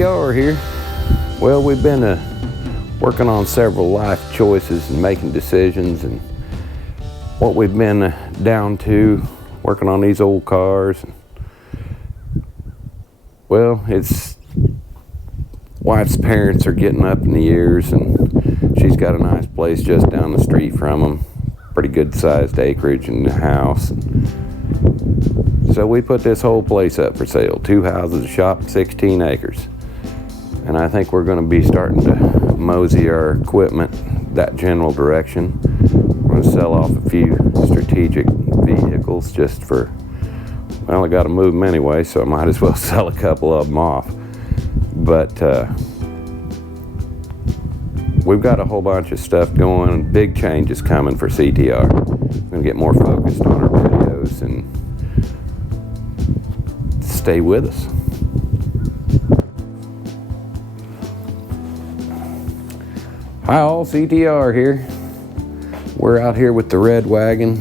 CTR here. Well, we've been working on several life choices and making decisions, and what we've been down to working on these old cars. Well, it's wife's parents are getting up in the years, and she's got a nice place just down the street from them. Pretty good sized acreage in the house. So we put this whole place up for sale. 2 houses, a shop, 16 acres. And I think we're going to be starting to mosey our equipment that general direction. We're going to sell off a few strategic vehicles just for, well, I got to move them anyway, so I might as well sell a couple of them off. But we've got a whole bunch of stuff going. Big changes coming for CTR. We're going to get more focused on our videos, and stay with us. Hi all, CTR here. We're out here with the red wagon.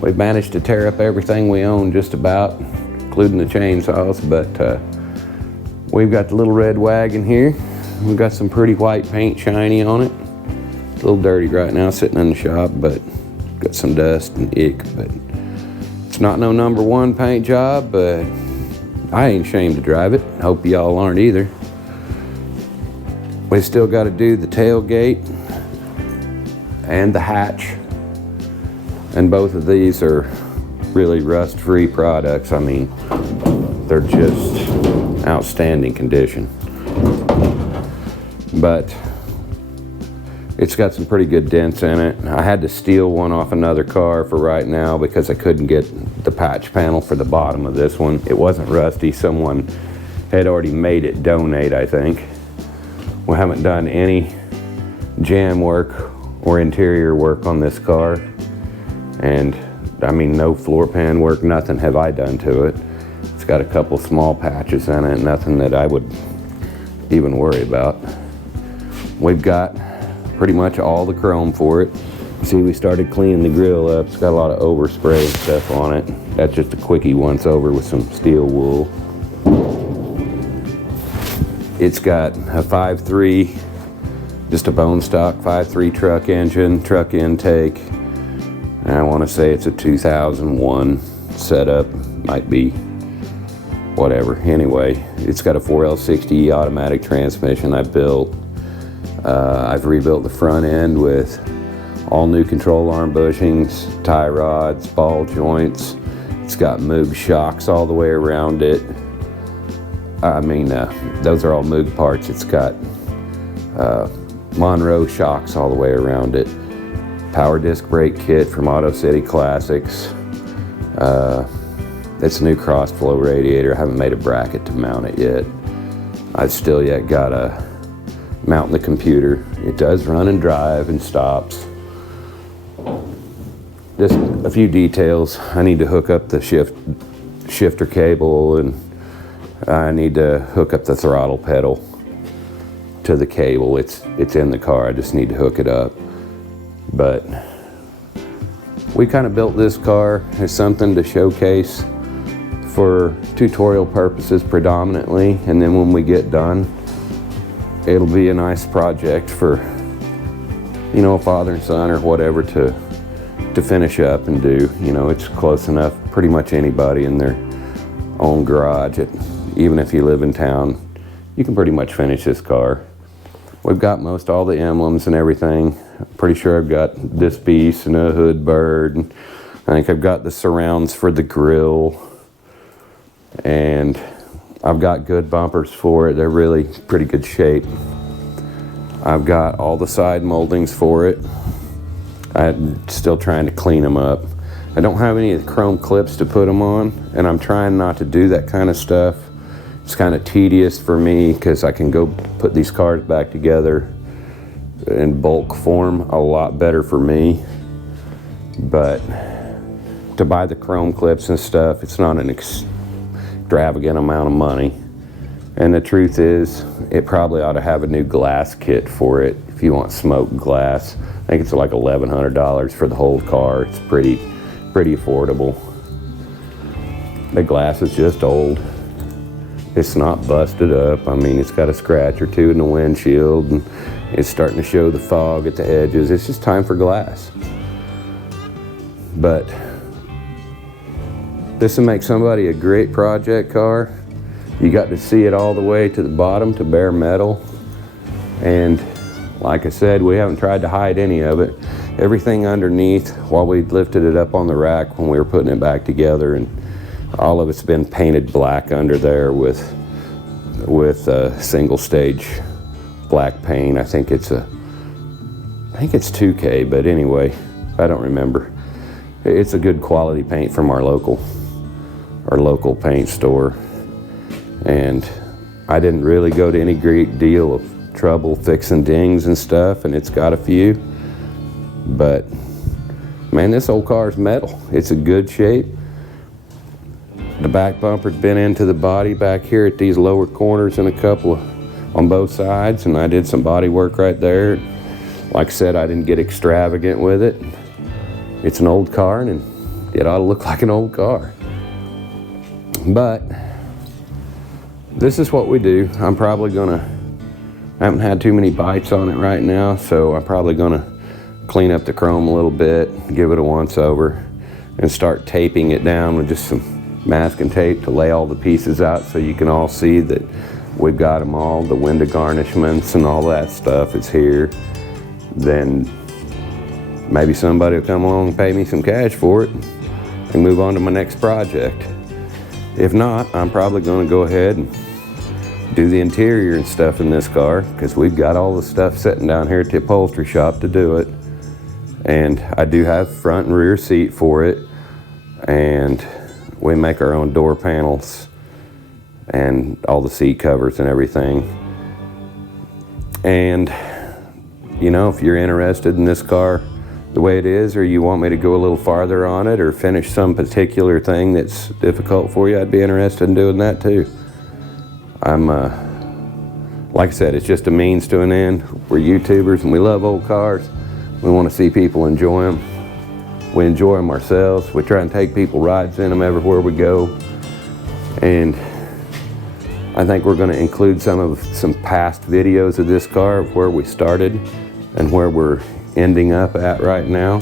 We've managed to tear up everything we own just about, including the chainsaws, but we've got the little red wagon here. We've got some pretty white paint shiny on it. It's a little dirty right now sitting in the shop, but got some dust and ick, but it's not no #1 paint job, but I ain't ashamed to drive it. Hope y'all aren't either. We still got to do the tailgate and the hatch, and both of these are really rust-free products. I mean, they're just outstanding condition. But it's got some pretty good dents in it. I had to steal one off another car for right now because I couldn't get the patch panel for the bottom of this one. It wasn't rusty. Someone had already made it donate, I think. We haven't done any jam work or interior work on this car. And I mean, no floor pan work, nothing have I done to it. It's got a couple small patches in it, nothing that I would even worry about. We've got pretty much all the chrome for it. See, we started cleaning the grill up. It's got a lot of overspray and stuff on it. That's just a quickie once over with some steel wool. It's got a 5.3, just a bone stock 5.3 truck engine, truck intake. And I want to say it's a 2001 setup, might be whatever. Anyway, it's got a 4L60 automatic transmission I built. I've rebuilt the front end with all new control arm bushings, tie rods, ball joints. It's got Moog shocks all the way around it. I mean, those are all Moog parts. It's got Monroe shocks all the way around it. Power disc brake kit from Auto City Classics. It's a new cross flow radiator. I haven't made a bracket to mount it yet. I've still yet got to mount the computer. It does run and drive and stops. Just a few details. I need to hook up the shifter cable, and I need to hook up the throttle pedal to the cable. It's in the car. I just need to hook it up. But we kind of built this car as something to showcase for tutorial purposes predominantly, and then when we get done, it'll be a nice project for, you know, a father and son or whatever to finish up and do. You know, it's close enough, pretty much anybody in their own garage, even if you live in town, you can pretty much finish this car. We've got most all the emblems and everything. I'm pretty sure I've got this piece and a hood bird. And I think I've got the surrounds for the grill. And I've got good bumpers for it. They're really pretty good shape. I've got all the side moldings for it. I'm still trying to clean them up. I don't have any of the chrome clips to put them on, and I'm trying not to do that kind of stuff. It's kind of tedious for me because I can go put these cars back together in bulk form a lot better for me. But to buy the chrome clips and stuff, it's not an extravagant amount of money. And the truth is, it probably ought to have a new glass kit for it if you want smoked glass. I think it's like $1,100 for the whole car. It's pretty pretty affordable. The glass is just old. It's not busted up. I mean, it's got a scratch or two in the windshield, and it's starting to show the fog at the edges. It's just time for glass. But this will make somebody a great project car. You got to see it all the way to the bottom to bare metal. And like I said, we haven't tried to hide any of it. Everything underneath, while we lifted it up on the rack when we were putting it back together, and all of it's been painted black under there with single stage black paint. I think it's 2K, but anyway, I don't remember. It's a good quality paint from our local paint store. And I didn't really go to any great deal of trouble fixing dings and stuff, and it's got a few. But man, this old car's metal. It's a good shape. The back bumper's been into the body back here at these lower corners and a couple on both sides, and I did some body work right there. Like I said, I didn't get extravagant with it. It's an old car, and it ought to look like an old car. But this is what we do. I haven't had too many bites on it right now, so I'm probably gonna clean up the chrome a little bit, give it a once over, and start taping it down with just some masking tape to lay all the pieces out so you can all see that we've got them all, the window garnishments and all that stuff is here. Then maybe somebody will come along and pay me some cash for it and move on to my next project. If not, I'm probably going to go ahead and do the interior and stuff in this car, because we've got all the stuff sitting down here at the upholstery shop to do it. And I do have front and rear seat for it, and we make our own door panels and all the seat covers and everything. And you know, if you're interested in this car the way it is, or you want me to go a little farther on it or finish some particular thing that's difficult for you, I'd be interested in doing that too. Like I said, it's just a means to an end. We're YouTubers and we love old cars. We want to see people enjoy them. We enjoy them ourselves. We try and take people rides in them everywhere we go. And I think we're going to include some past videos of this car, of where we started and where we're ending up at right now.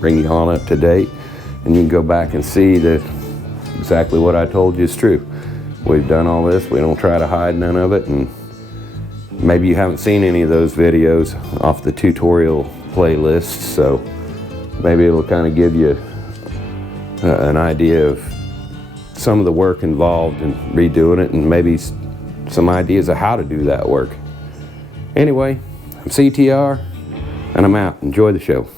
Bring you all up to date. And you can go back and see that exactly what I told you is true. We've done all this. We don't try to hide none of it. And maybe you haven't seen any of those videos off the tutorial playlist, so maybe it'll kind of give you an idea of some of the work involved in redoing it, and maybe some ideas of how to do that work. Anyway, I'm CTR, and I'm out. Enjoy the show.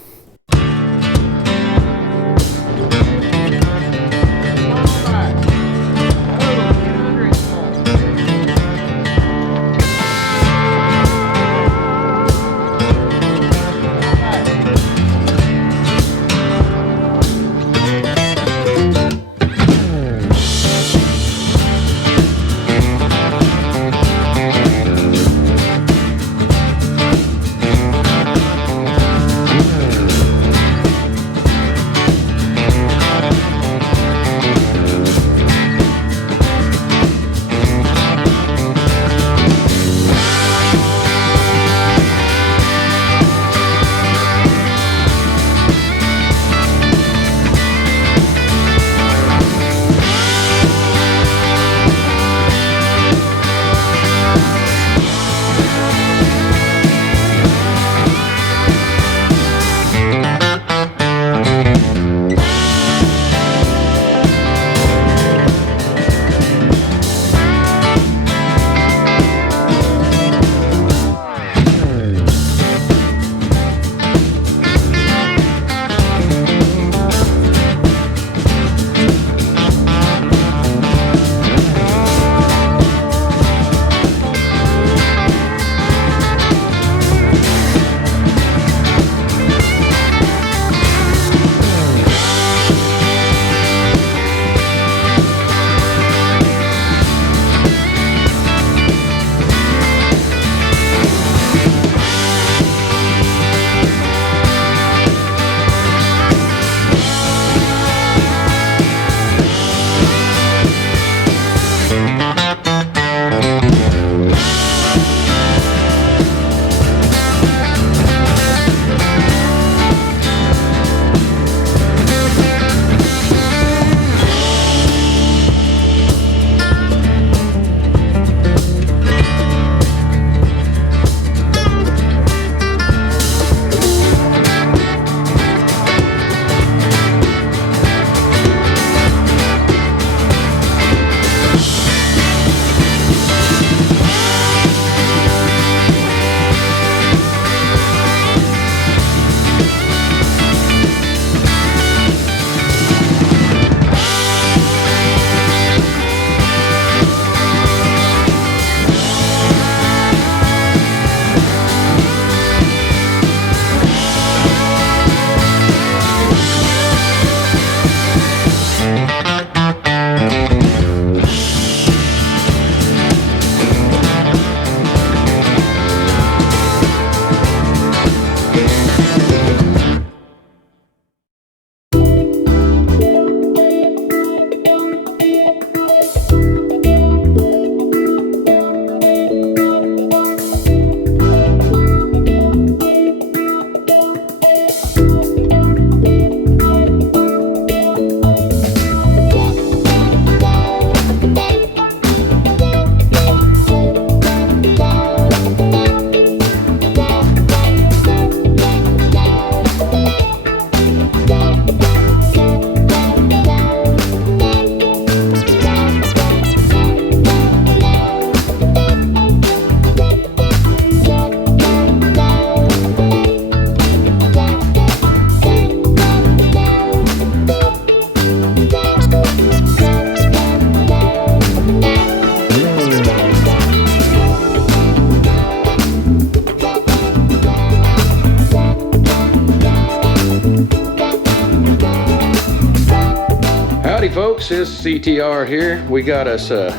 folks, it's CTR here. We got us a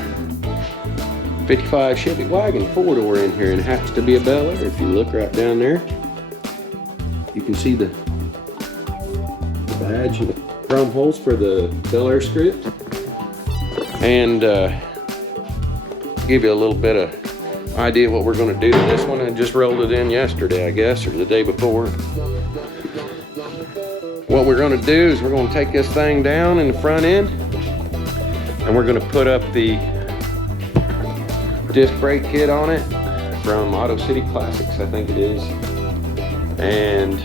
55 Chevy wagon 4-door in here, and it happens to be a Bel Air. If you look right down there, you can see the badge and the chrome holes for the Bel Air script. And give you a little bit of idea what we're going to do to this one. I just rolled it in yesterday, I guess, or the day before. What we're going to do is we're going to take this thing down in the front end, and we're going to put up the disc brake kit on it from Auto City Classics, I think it is. And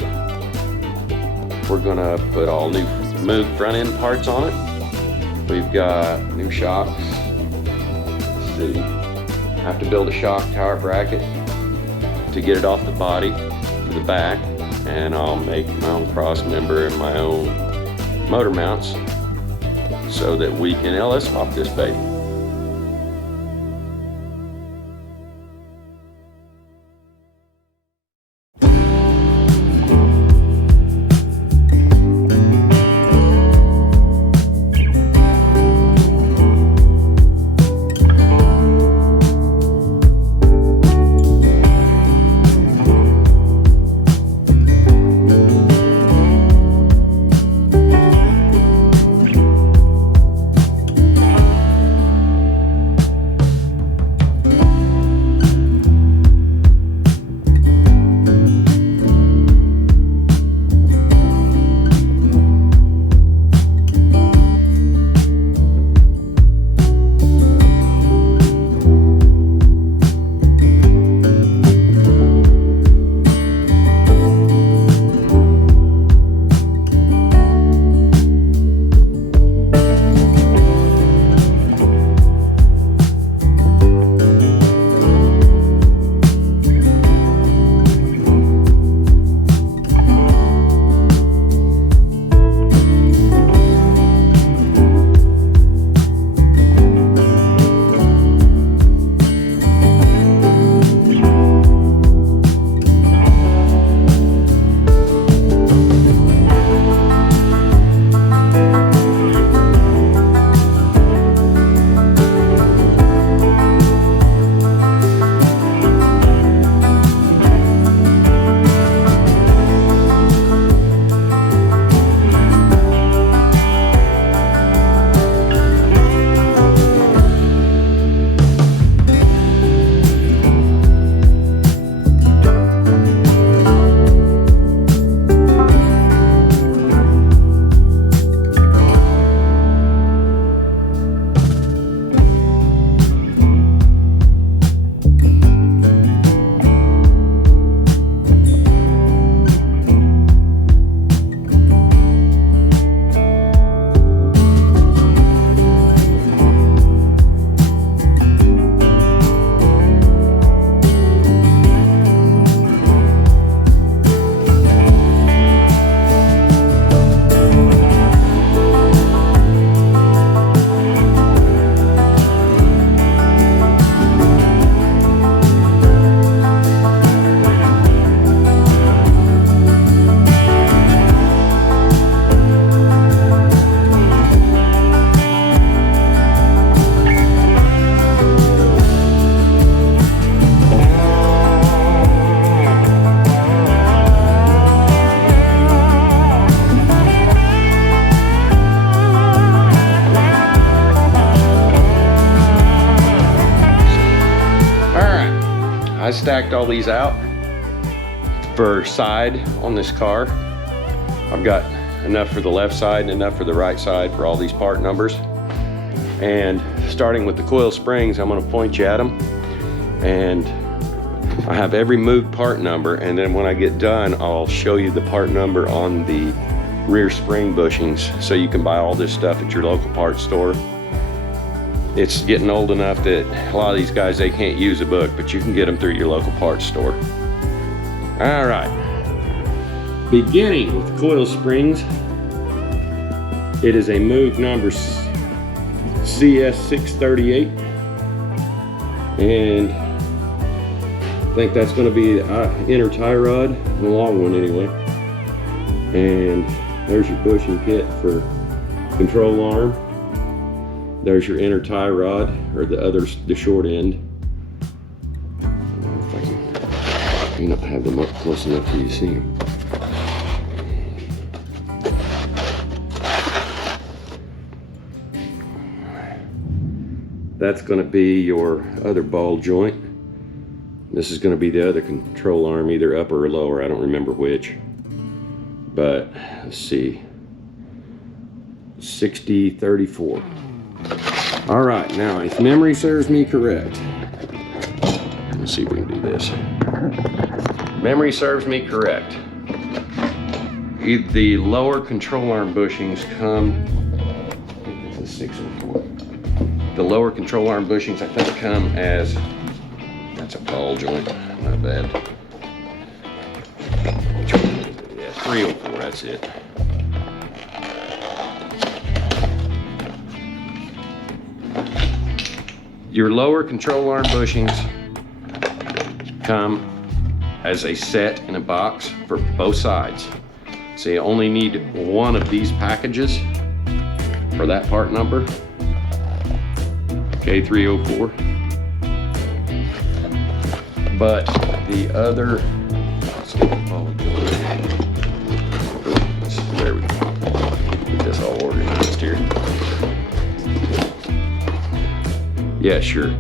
we're going to put all new Moog front end parts on it. We've got new shocks. Let's see. I have to build a shock tower bracket to get it off the body for the back. And I'll make my own cross member and my own motor mounts so that we can LS swap this baby. I stacked all these out for side on this car. I've got enough for the left side and enough for the right side for all these part numbers. And starting with the coil springs, I'm going to point you at them. And I have every Moog part number, and then when I get done, I'll show you the part number on the rear spring bushings, so you can buy all this stuff at your local parts store. It's getting old enough that a lot of these guys, they can't use a book, but you can get them through your local parts store. All right, beginning with coil springs. It is a Moog number CS638, and I think that's going to be the inner tie rod, the long one anyway. And there's your bushing kit for control arm There's your inner tie rod, or the short end. I don't know if I can have them up close enough for you to see them. That's going to be your other ball joint. This is going to be the other control arm, either upper or lower. I don't remember which. But let's see. 60-34. All right, now if memory serves me correct, let's see if we can do this. Memory serves me correct. The lower control arm bushings come, I think it's a 6 and 4. The lower control arm bushings, I think, come as, that's a ball joint, not bad. Yeah, 304, that's it. Your lower control arm bushings come as a set in a box for both sides. So you only need one of these packages for that part number. K304. But the other, there we go. Get this all organized here. Yeah, sure.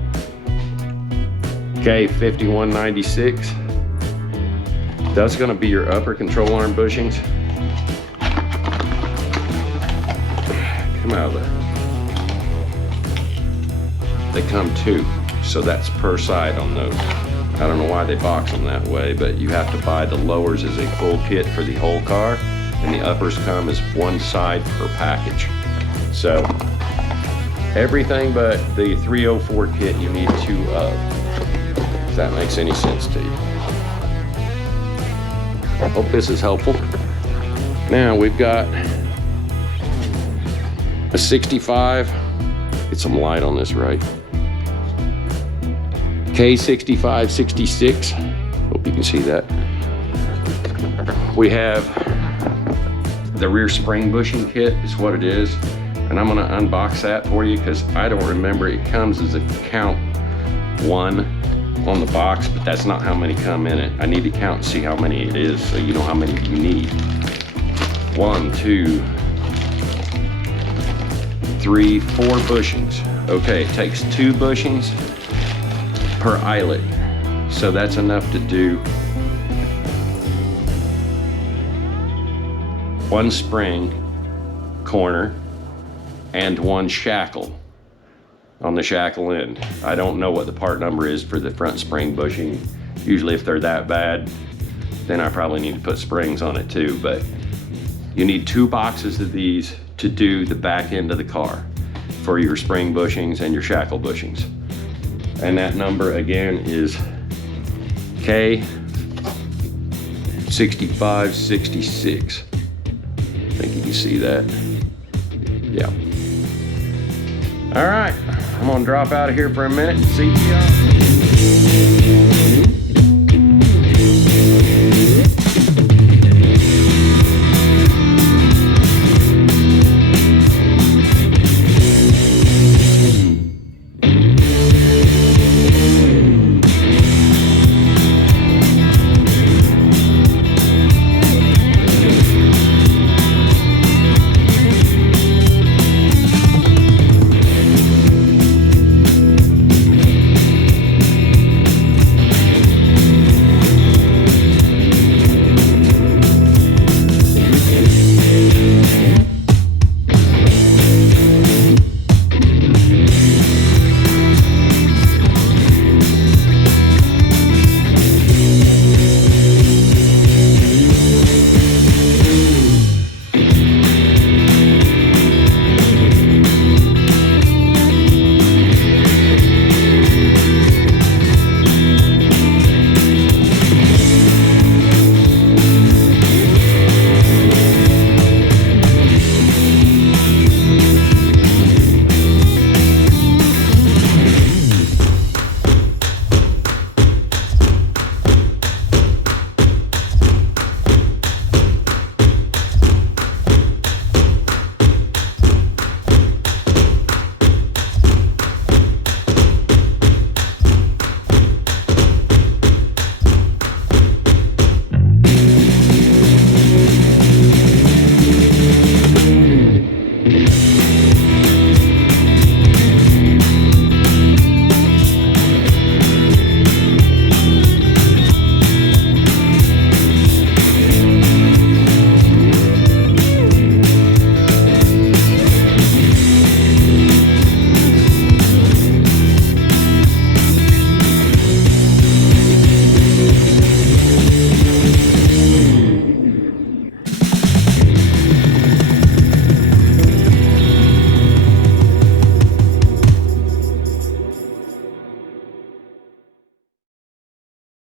K5196. That's gonna be your upper control arm bushings. Come out of there. They come two, so that's per side on those. I don't know why they box them that way, but you have to buy the lowers as a full kit for the whole car, and the uppers come as one side per package. So everything but the 304 kit you need two of, if that makes any sense to you. I hope this is helpful. Now we've got a 65, get some light on this, right? K6566, hope you can see that. We have the rear spring bushing kit is what it is. And I'm gonna unbox that for you because I don't remember. It comes as a count 1 on the box, but that's not how many come in it. I need to count and see how many it is so you know how many you need. 1, 2, 3, 4 bushings. Okay, it takes 2 bushings per eyelet. So that's enough to do 1 spring corner and 1 shackle on the shackle end. I don't know what the part number is for the front spring bushing. Usually if they're that bad, then I probably need to put springs on it too, but you need 2 boxes of these to do the back end of the car for your spring bushings and your shackle bushings. And that number again is K6566. I think you can see that. Yeah. All right, I'm gonna drop out of here for a minute and see y'all.